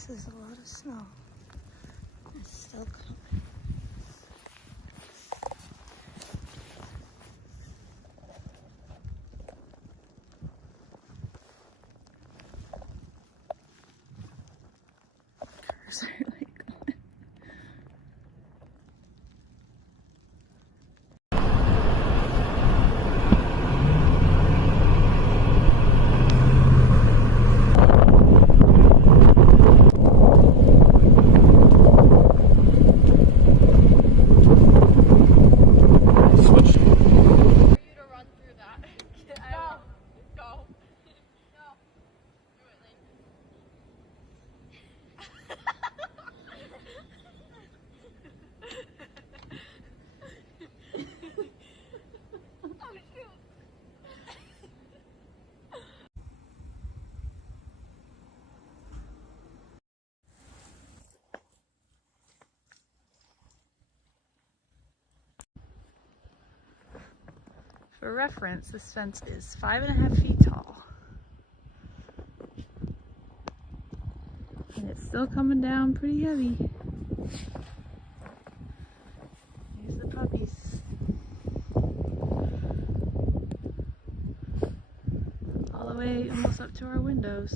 This is a lot of snow. It's still coming. Cars are like going. For reference, this fence is 5.5 feet tall. And it's still coming down pretty heavy. Here's the puppies. All the way almost up to our windows.